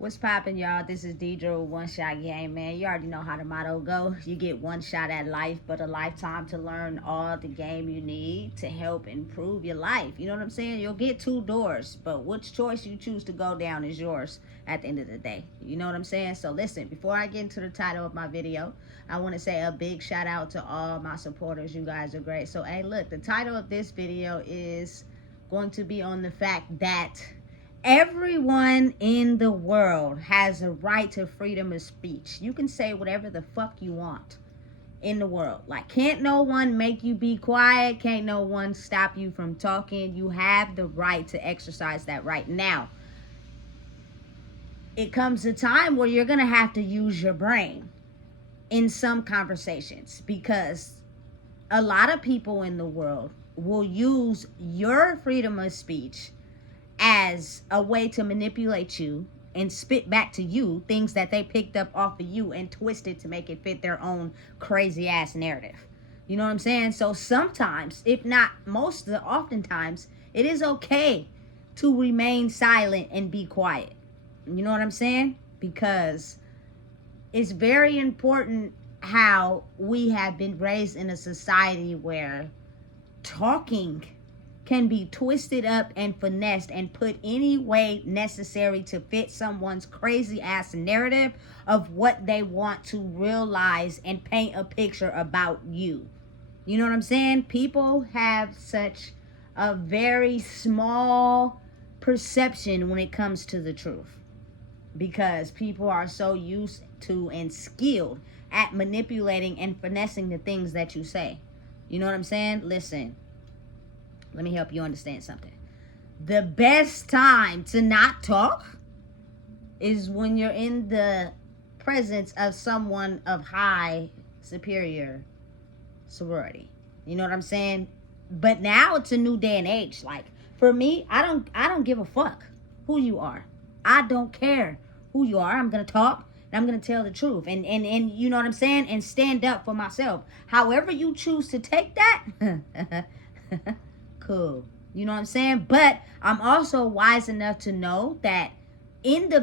What's poppin', y'all? This is Deidre with One Shot Game, man. You already know how the motto go. You get one shot at life, but a lifetime to learn all the game you need to help improve your life. You know what I'm saying? You'll get two doors, but which choice you choose to go down is yours at the end of the day. You know what I'm saying? So listen, before I get into the title of my video, I want to say a big shout out to all my supporters. You guys are great. So, hey, look, the title of this video is going to be on the fact that everyone in the world has a right to freedom of speech. You can say whatever the fuck you want in the world. Like, can't no one make you be quiet. Can't no one stop you from talking. You have the right to exercise that right. Now, it comes a time where you're going to have to use your brain in some conversations, because a lot of people in the world will use your freedom of speech as a way to manipulate you and spit back to you things that they picked up off of you and twist it to make it fit their own crazy ass narrative. You know what I'm saying? So sometimes, if not most of the oftentimes, it is okay to remain silent and be quiet. You know what I'm saying? Because it's very important how we have been raised in a society where talking can be twisted up and finessed and put any way necessary to fit someone's crazy ass narrative of what they want to realize and paint a picture about you. You know what I'm saying? People have such a very small perception when it comes to the truth, because people are so used to and skilled at manipulating and finessing the things that you say. You know what I'm saying? Listen, let me help you understand something. The best time to not talk is when you're in the presence of someone of high superior sorority. You know what I'm saying? But now it's a new day and age. Like, for me, I don't give a fuck who you are. I don't care who you are. I'm gonna talk and I'm gonna tell the truth. And you know what I'm saying? And stand up for myself. However you choose to take that, cool. You know what I'm saying? But I'm also wise enough to know that in the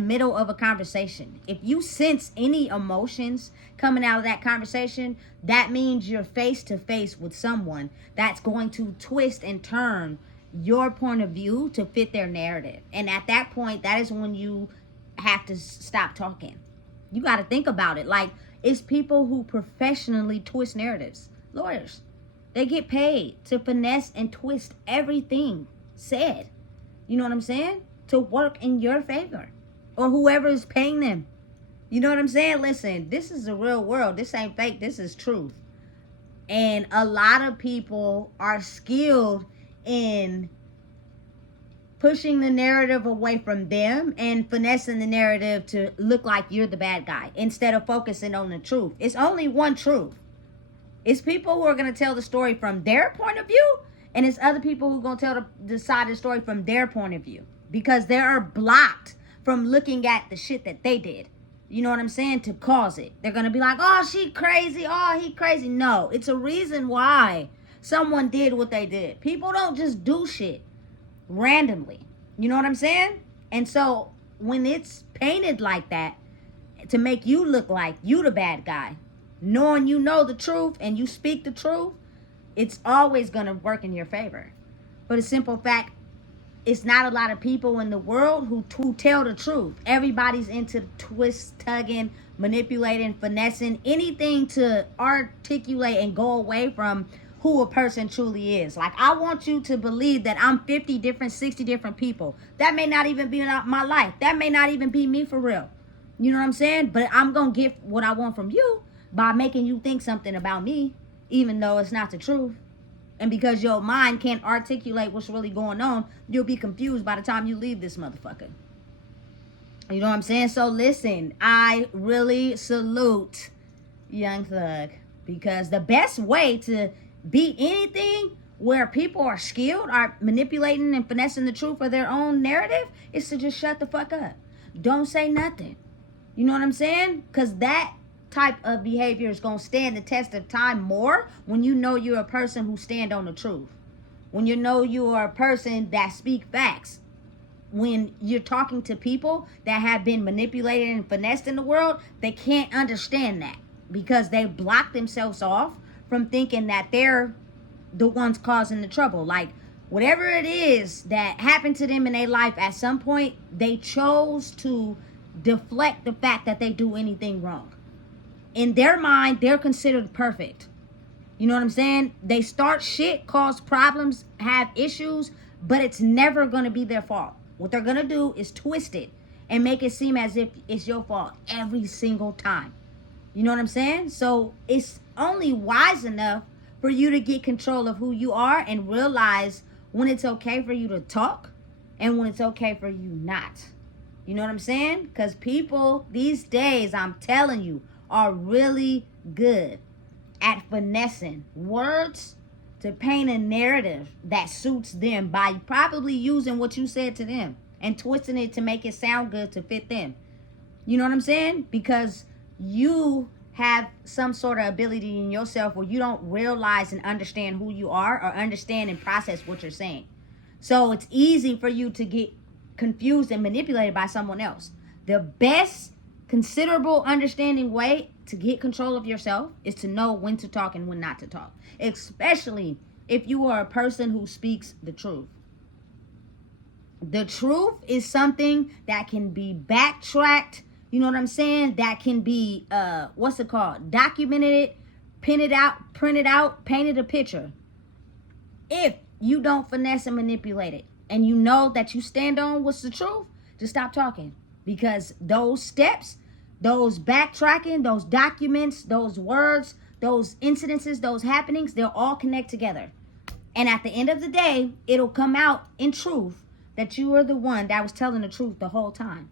middle of a conversation, if you sense any emotions coming out of that conversation, that means you're face to face with someone that's going to twist and turn your point of view to fit their narrative. And at that point, that is when you have to stop talking. You got to think about it. Like, it's people who professionally twist narratives. Lawyers. They get paid to finesse and twist everything said. You know what I'm saying? To work in your favor, or whoever is paying them. You know what I'm saying? Listen, this is the real world. This ain't fake. This is truth. And a lot of people are skilled in pushing the narrative away from them and finessing the narrative to look like you're the bad guy instead of focusing on the truth. It's only one truth. It's people who are going to tell the story from their point of view, and it's other people who are going to tell the side of the story from their point of view, because they are blocked from looking at the shit that they did. You know what I'm saying? To cause it. They're going to be like, oh, she crazy. Oh, he crazy. No, it's a reason why someone did what they did. People don't just do shit randomly. You know what I'm saying? And so when it's painted like that to make you look like you the bad guy, knowing you know the truth and you speak the truth, it's always going to work in your favor. But a simple fact, it's not a lot of people in the world who tell the truth. Everybody's into twist, tugging, manipulating, finessing, anything to articulate and go away from who a person truly is. Like, I want you to believe that I'm 50 different, 60 different people. That may not even be my life. That may not even be me for real. You know what I'm saying? But I'm going to get what I want from you by making you think something about me, even though it's not the truth. And because your mind can't articulate what's really going on, you'll be confused by the time you leave this motherfucker. You know what I'm saying? So listen, I really salute Young Thug, because the best way to beat anything where people are skilled, are manipulating and finessing the truth for their own narrative, is to just shut the fuck up. Don't say nothing. You know what I'm saying? Because that type of behavior is going to stand the test of time more when you know you're a person who stand on the truth. When you know you are a person that speak facts. when you're talking to people that have been manipulated and finessed in the world, they can't understand that because they block themselves off from thinking that they're the ones causing the trouble. Like, whatever it is that happened to them in their life, at some point they chose to deflect the fact that they do anything wrong. In their mind, they're considered perfect. You know what I'm saying? They start shit, cause problems, have issues, but it's never going to be their fault. What they're going to do is twist it and make it seem as if it's your fault every single time. You know what I'm saying? So it's only wise enough for you to get control of who you are and realize when it's okay for you to talk and when it's okay for you not. You know what I'm saying? Because people these days, I'm telling you, are really good at finessing words to paint a narrative that suits them by probably using what you said to them and twisting it to make it sound good to fit them. You know what I'm saying? Because you have some sort of ability in yourself where you don't realize and understand who you are or understand and process what you're saying. So it's easy for you to get confused and manipulated by someone else. The best considerable understanding way to get control of yourself is to know when to talk and when not to talk, especially if you are a person who speaks the truth. The truth is something that can be backtracked, you know what I'm saying, that can be documented, printed out, painted a picture. If you don't finesse and manipulate it and you know that you stand on what's the truth, just stop talking. Because those steps, those backtracking, those documents, those words, those incidences, those happenings, they'll all connect together. And at the end of the day, it'll come out in truth that you are the one that was telling the truth the whole time.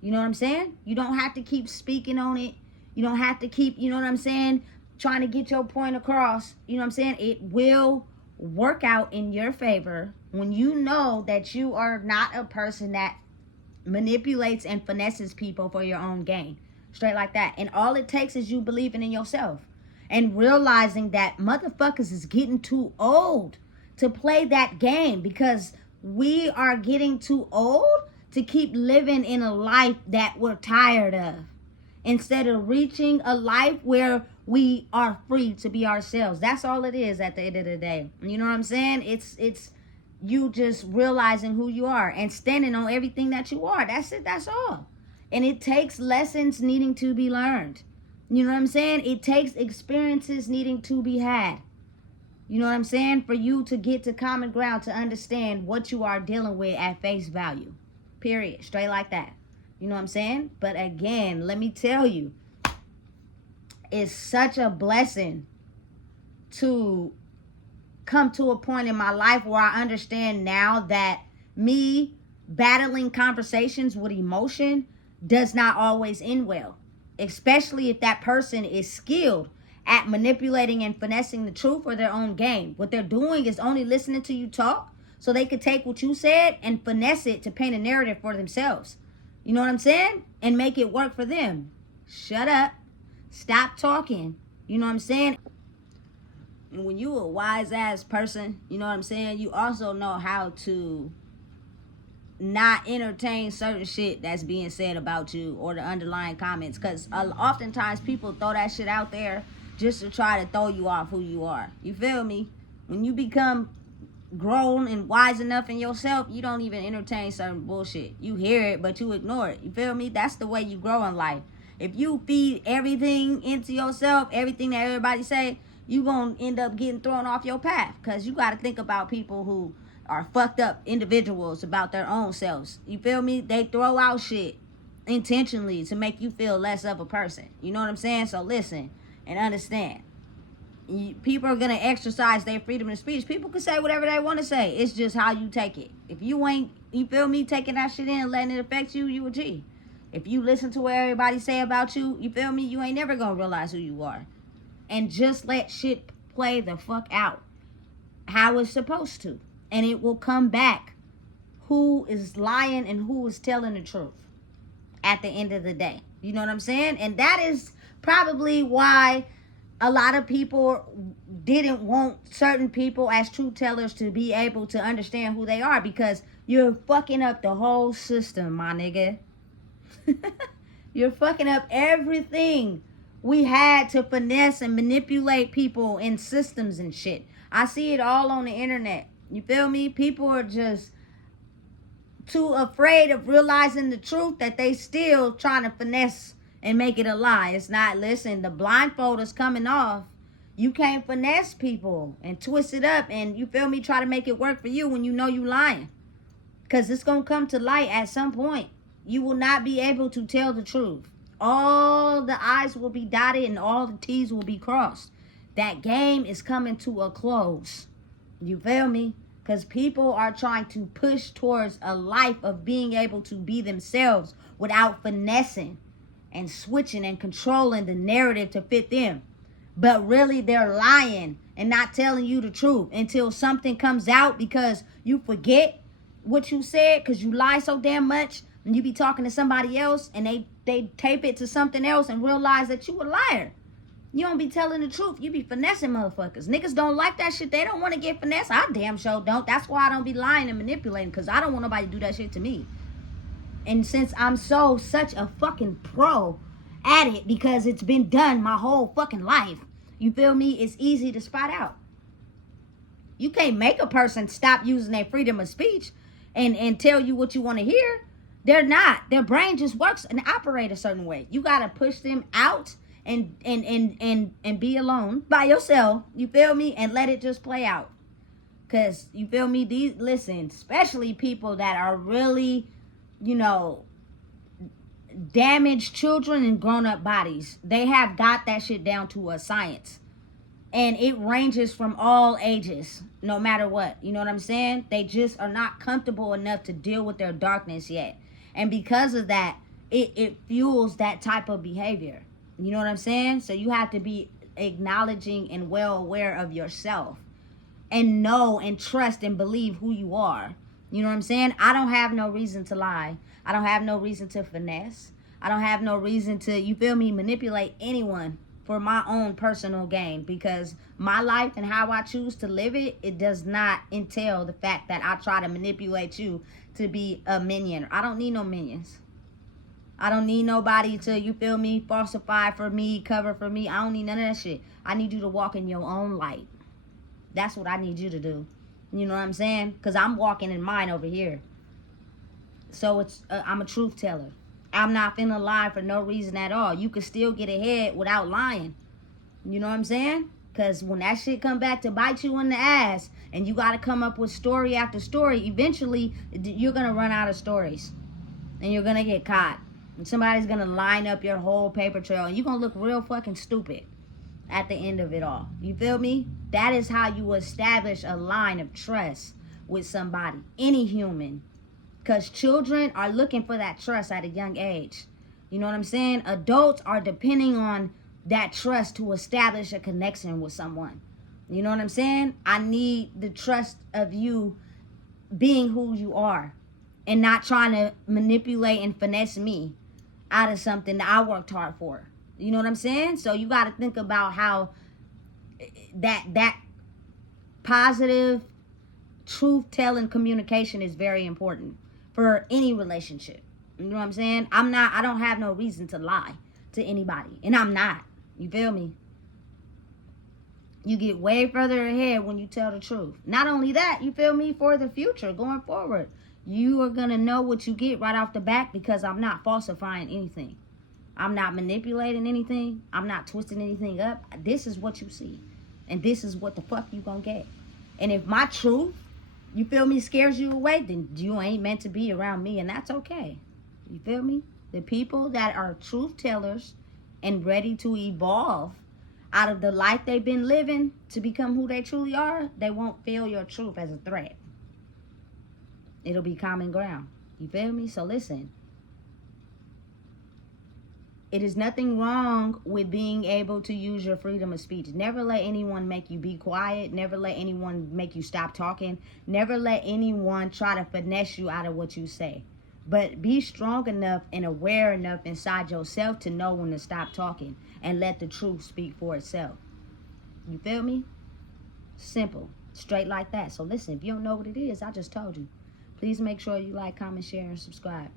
You know what I'm saying? You don't have to keep speaking on it. You don't have to keep, you know what I'm saying, trying to get your point across. You know what I'm saying? It will work out in your favor when you know that you are not a person that manipulates and finesses people for your own gain. Straight like that. And all it takes is you believing in yourself and realizing that motherfuckers is getting too old to play that game, because we are getting too old to keep living in a life that we're tired of, instead of reaching a life where we are free to be ourselves. That's all it is at the end of the day. You know what I'm saying? It's you just realizing who you are and standing on everything that you are. That's it. That's all. And it takes lessons needing to be learned. You know what I'm saying? It takes experiences needing to be had. You know what I'm saying? For you to get to common ground, to understand what you are dealing with at face value. Period. Straight like that. You know what I'm saying? But again, let me tell you, it's such a blessing to come to a point in my life where I understand now that me battling conversations with emotion does not always end well, especially if that person is skilled at manipulating and finessing the truth for their own gain. What they're doing is only listening to you talk so they could take what you said and finesse it to paint a narrative for themselves. You know what I'm saying? And make it work for them. Shut up. Stop talking. You know what I'm saying? And when you a wise ass person, you know what I'm saying, you also know how to not entertain certain shit that's being said about you or the underlying comments. Because oftentimes people throw that shit out there just to try to throw you off who you are. You feel me? When you become grown and wise enough in yourself, you don't even entertain certain bullshit. You hear it, but you ignore it. You feel me? That's the way you grow in life. If you feed everything into yourself, everything that everybody say, you gonna end up getting thrown off your path, because you got to think about people who are fucked up individuals about their own selves. You feel me? They throw out shit intentionally to make you feel less of a person. You know what I'm saying? So listen and understand. People are gonna exercise their freedom of speech. People can say whatever they want to say. It's just how you take it. If you ain't, you feel me, taking that shit in and letting it affect you, you a G. If you listen to what everybody say about you, you feel me, you ain't never gonna realize who you are. And just let shit play the fuck out how it's supposed to. And it will come back who is lying and who is telling the truth at the end of the day. You know what I'm saying? And that is probably why a lot of people didn't want certain people as truth tellers to be able to understand who they are, because You're fucking up the whole system, my nigga. You're fucking up everything we had to finesse and manipulate people in systems and shit. I see it all on the internet. You feel me? People are just too afraid of realizing the truth that they still trying to finesse and make it a lie. It's not, listen, the blindfold is coming off. You can't finesse people and twist it up and, you feel me, try to make it work for you when you know you lying. Because it's going to come to light at some point. You will not be able to tell the truth. All the I's will be dotted and all the T's will be crossed. That game is coming to a close. You feel me? Because people are trying to push towards a life of being able to be themselves without finessing and switching and controlling the narrative to fit them. But really they're lying and not telling you the truth until something comes out because you forget what you said because you lie so damn much and you be talking to somebody else and they tape it to something else and realize that you a liar. You don't be telling the truth. You be finessing motherfuckers. Niggas don't like that shit. They don't want to get finessed. I damn sure don't. That's why I don't be lying and manipulating, because I don't want nobody to do that shit to me. And since I'm such a fucking pro at it, because it's been done my whole fucking life, you feel me? It's easy to spot out. You can't make a person stop using their freedom of speech and tell you what you want to hear. They're not. Their brain just works and operates a certain way. You got to push them out and be alone by yourself, you feel me, and let it just play out. Because, you feel me, listen, especially people that are really, damaged children and grown-up bodies, they have got that shit down to a science. And it ranges from all ages, no matter what. You know what I'm saying? They just are not comfortable enough to deal with their darkness yet. And because of that, it fuels that type of behavior. You know what I'm saying? So you have to be acknowledging and well aware of yourself and know and trust and believe who you are. You know what I'm saying? I don't have no reason to lie. I don't have no reason to finesse. I don't have no reason to, you feel me, manipulate anyone for my own personal gain, because my life and how I choose to live it, it does not entail the fact that I try to manipulate you to be a minion. I don't need no minions. I don't need nobody to, you feel me, falsify for me, cover for me. I don't need none of that shit. I need you to walk in your own light. That's what I need you to do. You know what I'm saying? Because I'm walking in mine over here. So it's I'm a truth teller. I'm not finna lie for no reason at all. You can still get ahead without lying. You know what I'm saying? Because when that shit come back to bite you in the ass and you got to come up with story after story, eventually you're going to run out of stories. And you're going to get caught. And somebody's going to line up your whole paper trail. And you're going to look real fucking stupid at the end of it all. You feel me? That is how you establish a line of trust with somebody. Any human. Because children are looking for that trust at a young age. You know what I'm saying? Adults are depending on that trust to establish a connection with someone. You know what I'm saying? I need the trust of you being who you are and not trying to manipulate and finesse me out of something that I worked hard for. You know what I'm saying? So you got to think about how that positive truth-telling communication is very important for any relationship. You know what I'm saying? I don't have no reason to lie to anybody. And I'm not. You feel me? You get way further ahead when you tell the truth. Not only that, you feel me, for the future, going forward, you are going to know what you get right off the bat, because I'm not falsifying anything. I'm not manipulating anything. I'm not twisting anything up. This is what you see. And this is what the fuck you going to get. And if my truth, you feel me, scares you away, then you ain't meant to be around me, and that's okay. You feel me? The people that are truth tellers and ready to evolve out of the life they've been living to become who they truly are, they won't feel your truth as a threat. It'll be common ground. You feel me? So listen. It is nothing wrong with being able to use your freedom of speech. Never let anyone make you be quiet. Never let anyone make you stop talking. Never let anyone try to finesse you out of what you say. But be strong enough and aware enough inside yourself to know when to stop talking and let the truth speak for itself. You feel me? Simple. Straight like that. So listen, if you don't know what it is, I just told you. Please make sure you like, comment, share, and subscribe.